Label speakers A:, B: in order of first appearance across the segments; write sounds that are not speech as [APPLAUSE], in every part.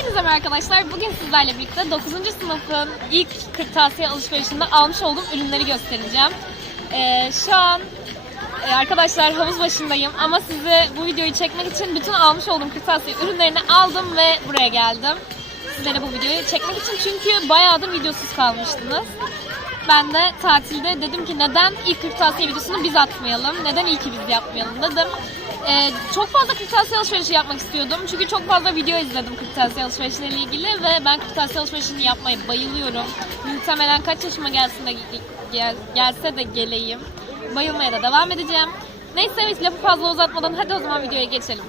A: Hepinize merhaba arkadaşlar. Bugün sizlerle birlikte 9. sınıfın ilk kırtasiye alışverişinde almış olduğum ürünleri göstereceğim. Ee, şu an e, arkadaşlar havuz başındayım ama size bu videoyu çekmek için bütün almış olduğum kırtasiye ürünlerini aldım ve buraya geldim. Sizlere bu videoyu çekmek için çünkü bayağıdır videosuz kalmıştınız. Ben de tatilde dedim ki neden ilk kırtasiye videosunu biz atmayalım, neden ilki biz yapmayalım dedim. Ee, çok fazla kırtasiye alışverişi yapmak istiyordum. Çünkü çok fazla video izledim kırtasiye alışverişleriyle ilgili ve ben kırtasiye alışverişini yapmayı bayılıyorum. Muhtemelen kaç yaşıma gelsin de gel- gelse de geleyim. Bayılmaya da devam edeceğim. Neyse evet lafı fazla uzatmadan hadi o zaman videoya geçelim.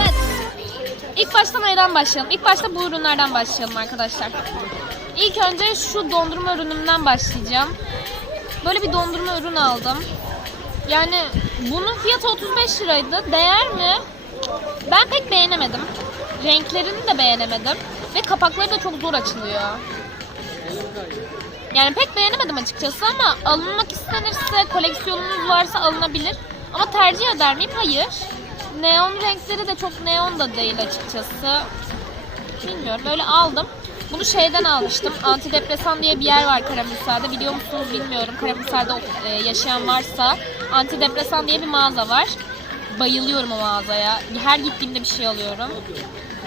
A: Evet. İlk başta neyden başlayalım? İlk başta bu ürünlerden başlayalım arkadaşlar. İlk önce şu dondurma ürünümden başlayacağım. Böyle bir dondurma ürün aldım. Yani bunun fiyatı 35 liraydı. Değer mi? Ben pek beğenemedim. Renklerini de beğenemedim. Ve kapakları da çok zor açılıyor. Yani pek beğenemedim açıkçası ama alınmak istenirse, koleksiyonunuz varsa alınabilir. Ama tercih eder miyim? Hayır. Neon renkleri de çok neon da değil açıkçası. Bilmiyorum. Böyle aldım. Bunu şeyden almıştım. Antidepresan diye bir yer var Karamürsel'de. Biliyor musunuz bilmiyorum. Karamürsel'de e, yaşayan varsa. Antidepresan diye bir mağaza var. Bayılıyorum o mağazaya. Her gittiğimde bir şey alıyorum.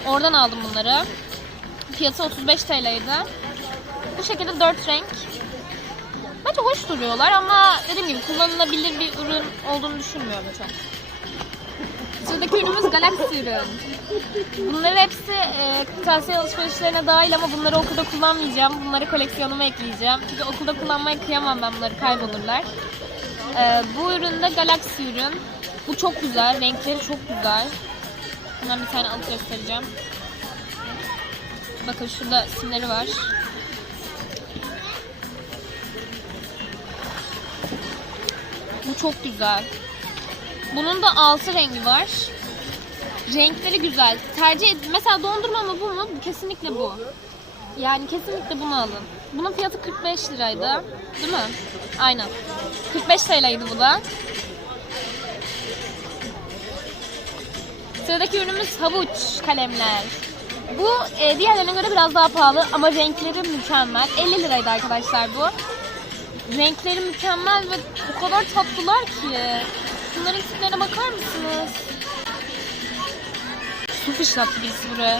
A: Oradan aldım bunları. Fiyatı 35 TL'ydi. Bu şekilde 4 renk. Bence hoş duruyorlar ama dediğim gibi kullanılabilir bir ürün olduğunu düşünmüyorum çok. Sıradaki ürünümüz Galaxy ürün. Bunların hepsi e, kırtasiye alışverişlerine dahil ama bunları okulda kullanmayacağım. Bunları koleksiyonuma ekleyeceğim. Çünkü okulda kullanmaya kıyamam ben bunları kaybolurlar. E, bu ürün de Galaxy ürün. Bu çok güzel. Renkleri çok güzel. Hemen bir tane alıp göstereceğim. Bakın şurada isimleri var. Bu çok güzel. Bunun da altı rengi var. Renkleri güzel. Tercih ed- Mesela dondurma mı bu mu? Kesinlikle bu. Yani kesinlikle bunu alın. Bunun fiyatı 45 liraydı. Değil mi? Aynen. 45 TL'ydi bu da. Sıradaki ürünümüz havuç kalemler. Bu e, diğerlerine göre biraz daha pahalı ama renkleri mükemmel. 50 liraydı arkadaşlar bu. Renkleri mükemmel ve o kadar tatlılar ki. Bunların tiplerine bakar mısınız? Su fışlattı birisi buraya.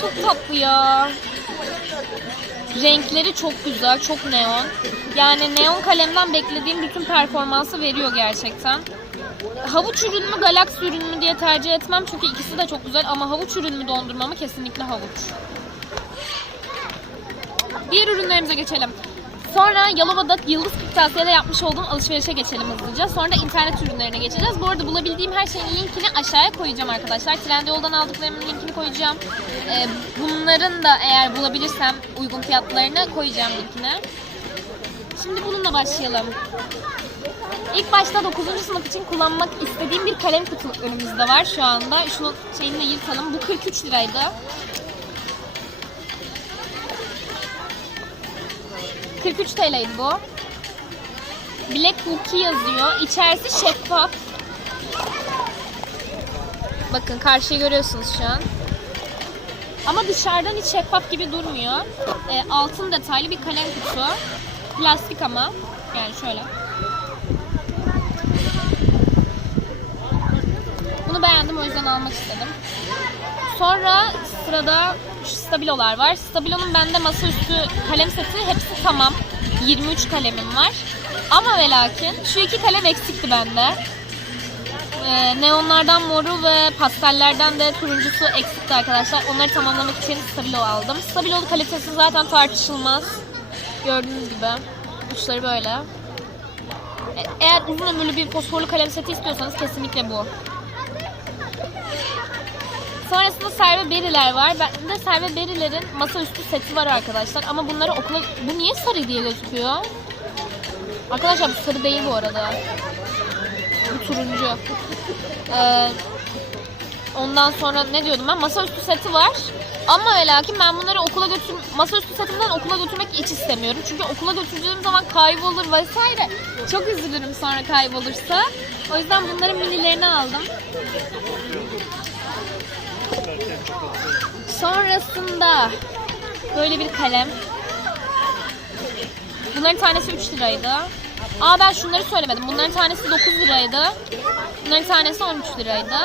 A: Çok tatlı ya. Renkleri çok güzel, çok neon. Yani neon kalemden beklediğim bütün performansı veriyor gerçekten. Havuç ürün mü, galaksi ürün mü diye tercih etmem çünkü ikisi de çok güzel ama havuç ürün mü dondurma mı kesinlikle havuç. Diğer ürünlerimize geçelim. Sonra Yalova'da Yıldız Kırtasiye'de yapmış olduğum alışverişe geçelim hızlıca. Sonra da internet ürünlerine geçeceğiz. Bu arada bulabildiğim her şeyin linkini aşağıya koyacağım arkadaşlar. Trendyol'dan aldıklarımın linkini koyacağım. Ee, bunların da eğer bulabilirsem uygun fiyatlarını koyacağım linkine. Şimdi bununla başlayalım. İlk başta 9. sınıf için kullanmak istediğim bir kalem kutu önümüzde var şu anda. Şunu şeyini de yırtalım. Bu 43 liraydı. 43 TL'ydi bu. Black Cookie yazıyor. İçerisi şeffaf. Bakın karşıyı görüyorsunuz şu an. Ama dışarıdan hiç şeffaf gibi durmuyor. E, altın detaylı bir kalem kutu. Plastik ama. Yani şöyle. Bunu beğendim o yüzden almak istedim. Sonra sırada şu stabilolar var. Stabilonun bende masaüstü kalem seti hepsi tamam. 23 kalemim var. Ama ve lakin şu iki kalem eksikti bende. Ee, neonlardan moru ve pastellerden de turuncusu eksikti arkadaşlar. Onları tamamlamak için stabilo aldım. Stabilolu kalitesi zaten tartışılmaz. Gördüğünüz gibi. Uçları böyle. E- Eğer uzun ömürlü bir fosforlu kalem seti istiyorsanız kesinlikle bu. Sonrasında Serve Beriler var. Bende Serve Beriler'in masaüstü seti var arkadaşlar. Ama bunları okula... Bu niye sarı diye gözüküyor? Arkadaşlar bu sarı değil bu arada. Bu turuncu. Ee, Ondan sonra ne diyordum ben? Masaüstü seti var. Ama ve lakin ben bunları okula götür masaüstü setimden okula götürmek hiç istemiyorum. Çünkü okula götürdüğüm zaman kaybolur vesaire. Çok üzülürüm sonra kaybolursa. O yüzden bunların minilerini aldım. Sonrasında böyle bir kalem. Bunların tanesi 3 liraydı. Aa ben şunları söylemedim. Bunların tanesi 9 liraydı. Bunların tanesi 13 liraydı.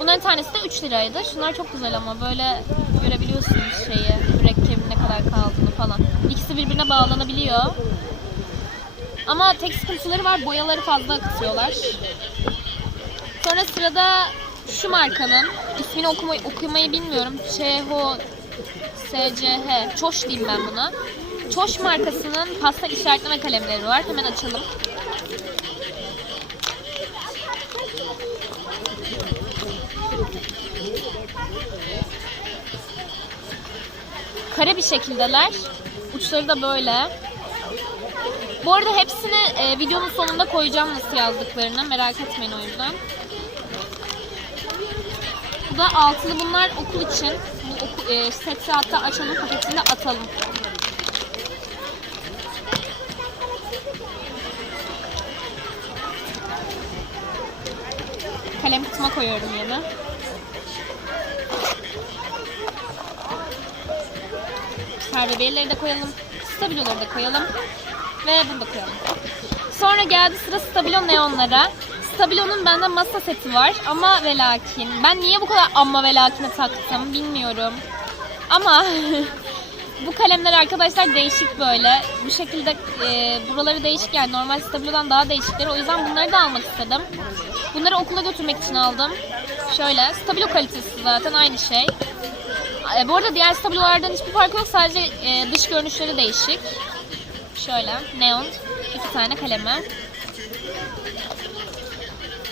A: Bunların tanesi de 3 liraydı. Şunlar çok güzel ama böyle görebiliyorsunuz şeyi, mürekkebin ne kadar kaldığını falan. İkisi birbirine bağlanabiliyor. Ama tek sıkıntıları var, boyaları fazla akıtıyorlar. Sonra sırada şu markanın, ismini okumayı, okumayı bilmiyorum. Çeho SCH, Çoş diyeyim ben buna. Çoş markasının pasta işaretleme kalemleri var. Hemen açalım. Kare bir şekildeler. Uçları da böyle. Bu arada hepsini e, videonun sonunda koyacağım nasıl yazdıklarını. Merak etmeyin o yüzden. Bu da altılı bunlar okul için. Bu oku, e, seti hatta açalım paketini atalım. Kalem kutuma koyuyorum yine. Serbebeleri de koyalım. Stabiloları da koyalım. Ve bunu da koyalım. Sonra geldi sıra Stabilo neonlara. Stabilo'nun bende masa seti var ama ve lakin. Ben niye bu kadar amma ve lakine taktım bilmiyorum. Ama [LAUGHS] bu kalemler arkadaşlar değişik böyle. Bu şekilde e, buraları değişik yani normal Stabilo'dan daha değişikleri. O yüzden bunları da almak istedim. Bunları okula götürmek için aldım. Şöyle Stabilo kalitesi zaten aynı şey. E, bu arada diğer stabilolardan hiçbir farkı yok. Sadece e, dış görünüşleri değişik. Şöyle neon iki tane kalemi.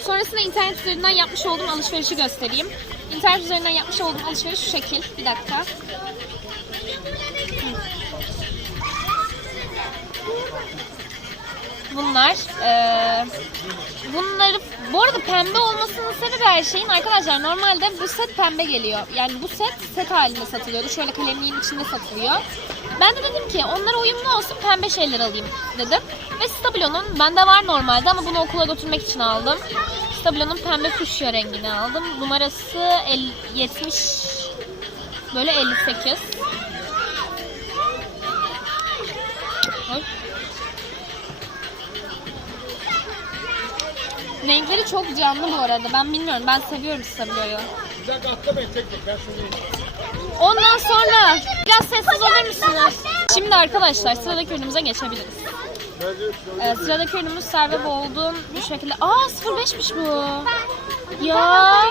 A: Sonrasında internet üzerinden yapmış olduğum alışverişi göstereyim. İnternet üzerinden yapmış olduğum alışveriş şu şekil. Bir dakika. Bunlar. eee, bunları bu arada pembe olmasının sebebi her şeyin arkadaşlar normalde bu set pembe geliyor. Yani bu set set halinde satılıyordu. Şöyle kalemliğin içinde satılıyor. Ben de dedim ki onlara uyumlu olsun pembe şeyler alayım dedim. Ve Stabilo'nun bende var normalde ama bunu okula götürmek için aldım. Stabilo'nun pembe fuşya rengini aldım. Numarası el- 70 böyle 58. Renkleri çok canlı bu arada. Ben bilmiyorum. Ben seviyorum Stabilo'yu.
B: Bir dakika atlamayın tek tek ben söyleyeyim.
A: Ondan sonra biraz sessiz olur musunuz? Şimdi arkadaşlar sıradaki ürünümüze geçebiliriz. Ee, sıradaki ürünümüz serve boğulduğum bu şekilde. Aa 05'miş bu. Ya.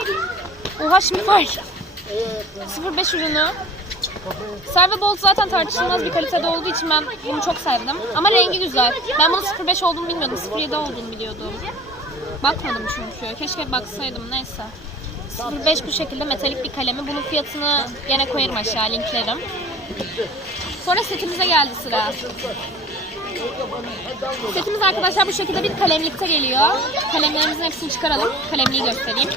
A: Oha şimdi fark. 05 ürünü. Serve Bolt zaten tartışılmaz bir kalitede olduğu için ben bunu çok sevdim. Ama rengi güzel. Ben bunu 05 olduğunu bilmiyordum. 07 olduğunu biliyordum. Bakmadım çünkü. Keşke baksaydım. Neyse. 05 bu şekilde metalik bir kalemi. Bunun fiyatını gene koyarım aşağı linklerim. Sonra setimize geldi sıra. Setimiz arkadaşlar bu şekilde bir kalemlikte geliyor. Kalemlerimizin hepsini çıkaralım. Kalemliği göstereyim.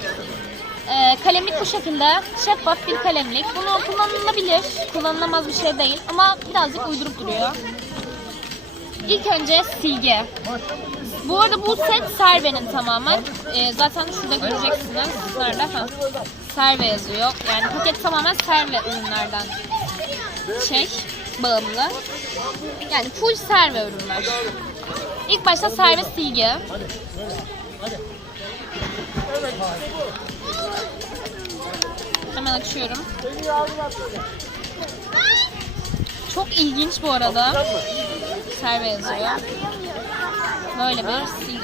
A: Ee, kalemlik bu şekilde. Şeffaf bir kalemlik. Bunu kullanılabilir. Kullanılamaz bir şey değil. Ama birazcık uydurup duruyor. İlk önce silgi. Bu arada bu set Serve'nin tamamen. Ee, zaten şurada göreceksiniz. Nerede? Ha. Serve yazıyor. Yani paket tamamen Serve ürünlerden şey bağımlı. Yani full Serve ürünler. İlk başta Serve silgi. Hemen açıyorum. Çok ilginç bu arada. Serve yazıyor. Böyle bir silgi.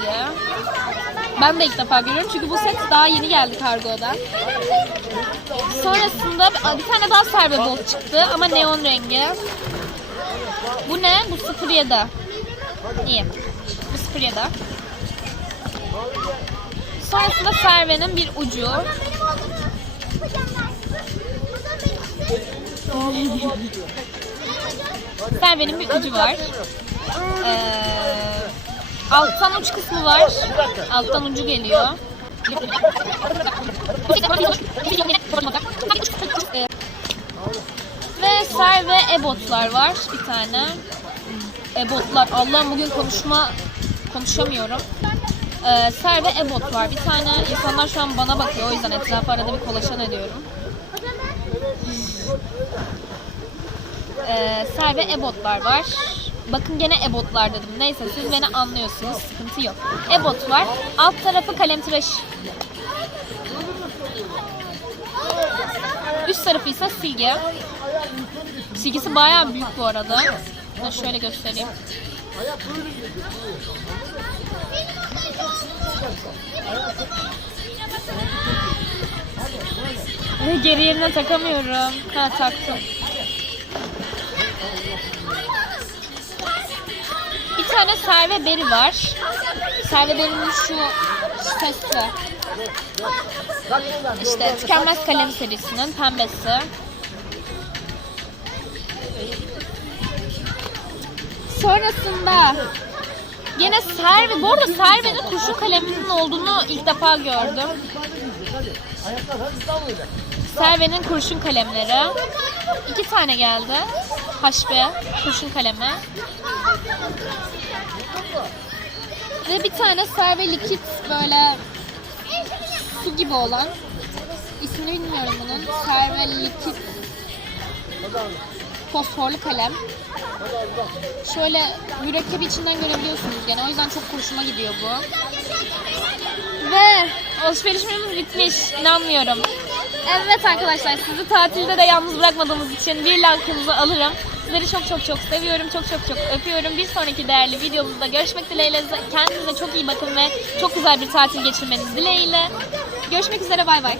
A: Ben de ilk defa görüyorum çünkü bu set daha yeni geldi kargodan. Sonrasında bir tane daha serve bolt çıktı ama neon rengi. Bu ne? Bu 07. İyi. Bu 07. Sonrasında servenin bir ucu. Servenin bir ucu var. Ee, alttan uç kısmı var. Alttan ucu geliyor. Ve ser ve ebotlar var bir tane. Ebotlar. Allah'ım bugün konuşma konuşamıyorum. Ee, ser ve ebot var. Bir tane insanlar şu an bana bakıyor. O yüzden etrafı arada bir kolaşan ediyorum. Ee, ser ve ebotlar var. Bakın gene ebotlar dedim. Neyse siz beni anlıyorsunuz. Sıkıntı yok. Ebot var. Alt tarafı kalem tıraş. Üst tarafı ise silgi. Silgisi bayağı büyük bu arada. Ben şöyle göstereyim. Geri yerine takamıyorum. Ha taktım. Tane serve beri var. Serve berinin şu sesi. İşte tükenmez kalem serisinin pembesi. Sonrasında yine serve, bu arada servenin kurşun kaleminin olduğunu ilk defa gördüm. Serve'nin kurşun kalemleri. iki tane geldi. HB kurşun kalemi. Ve bir tane Serve likit böyle su gibi olan. İsmini bilmiyorum bunun. Serve likit fosforlu kalem. Şöyle mürekkebi içinden görebiliyorsunuz gene. O yüzden çok kurşuma gidiyor bu. Ve alışverişimiz bitmiş. İnanmıyorum. Evet arkadaşlar sizi tatilde de yalnız bırakmadığımız için bir like'ınızı alırım. Sizleri çok çok çok seviyorum. Çok çok çok öpüyorum. Bir sonraki değerli videomuzda görüşmek dileğiyle. Kendinize çok iyi bakın ve çok güzel bir tatil geçirmeniz dileğiyle. Görüşmek üzere bay bay.